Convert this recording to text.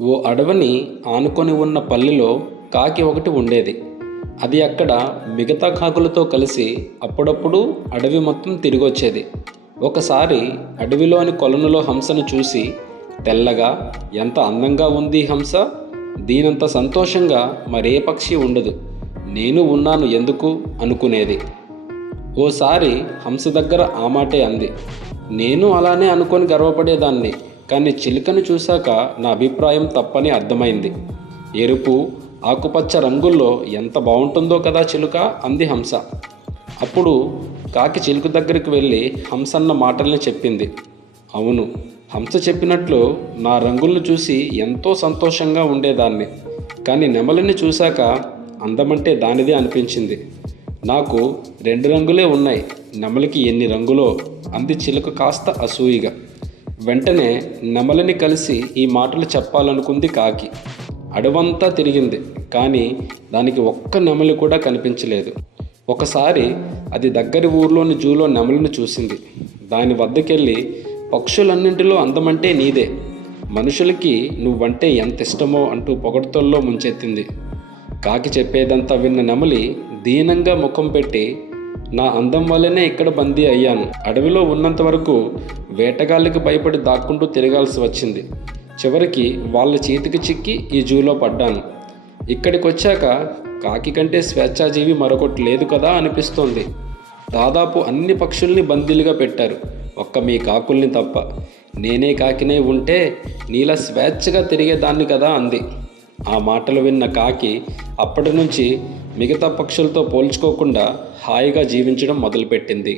ఓ అడవిని ఆనుకొని ఉన్న పల్లెలో కాకి ఒకటి ఉండేది. అది అక్కడ మిగతా కాకులతో కలిసి అప్పుడప్పుడు అడవి మొత్తం తిరిగొచ్చేది. ఒకసారి అడవిలోని కొలనులో హంసను చూసి, తెల్లగా ఎంత అందంగా ఉంది హంస, దీనంత సంతోషంగా మరే పక్షి ఉండదు, నేను ఉన్నాను ఎందుకు అనుకునేది. ఓసారి హంస దగ్గర ఆ మాటే అంది. నేను అలానే అనుకొని గర్వపడేదాన్ని, కానీ చిలుకను చూశాక నా అభిప్రాయం తప్పని అర్థమైంది. ఎరుపు ఆకుపచ్చ రంగుల్లో ఎంత బాగుంటుందో కదా చిలుక, అంది హంస. అప్పుడు కాకి చిలుక దగ్గరికి వెళ్ళి హంసన్న మాటల్ని చెప్పింది. అవును, హంస చెప్పినట్లు నా రంగులను చూసి ఎంతో సంతోషంగా ఉండేదాన్ని, కానీ నెమలిని చూశాక అందమంటే దానిదే అనిపించింది. నాకు 2 రంగులే ఉన్నాయి, నెమలికి ఎన్ని రంగులో, అంది చిలుక కాస్త అసూయిగా. వెంటనే నెమలిని కలిసి ఈ మాటలు చెప్పాలనుకుంది కాకి. అడవంతా తిరిగింది, కానీ దానికి ఒక్క నెమలి కూడా కనిపించలేదు. ఒకసారి అది దగ్గరి ఊర్లోని జూలో నెమలిని చూసింది. దాని వద్దకెళ్ళి, పక్షులన్నింటిలో అందమంటే నీదే, మనుషులకి నువ్వంటే ఎంత ఇష్టమో అంటూ పొగడ్తల్లో ముంచెత్తింది. కాకి చెప్పేదంతా విన్న నెమలి దీనంగా ముఖం పెట్టి, నా అందం వల్లనే ఇక్కడ బందీ అయ్యాను, అడవిలో ఉన్నంత వరకు వేటగాళ్ళకి భయపడి దాక్కుంటూ తిరగాల్సి వచ్చింది, చివరికి వాళ్ళ చేతికి చిక్కి ఈ జూలో పడ్డాను, ఇక్కడికి వచ్చాక కాకి కంటే స్వేచ్ఛాజీవి మరొకటి లేదు కదా అనిపిస్తోంది, దాదాపు అన్ని పక్షుల్ని బందీలుగా పెట్టారు, ఒక్క మీ కాకుల్ని తప్ప, నేనే కాకినే ఉంటే నీలా స్వేచ్ఛగా తిరిగేదాన్ని కదా అంది. ఆ మాటలు విన్న కాకి అప్పటి నుంచి మిగతా పక్షులతో పోల్చుకోకుండా హాయిగా జీవించడం మొదలుపెట్టింది.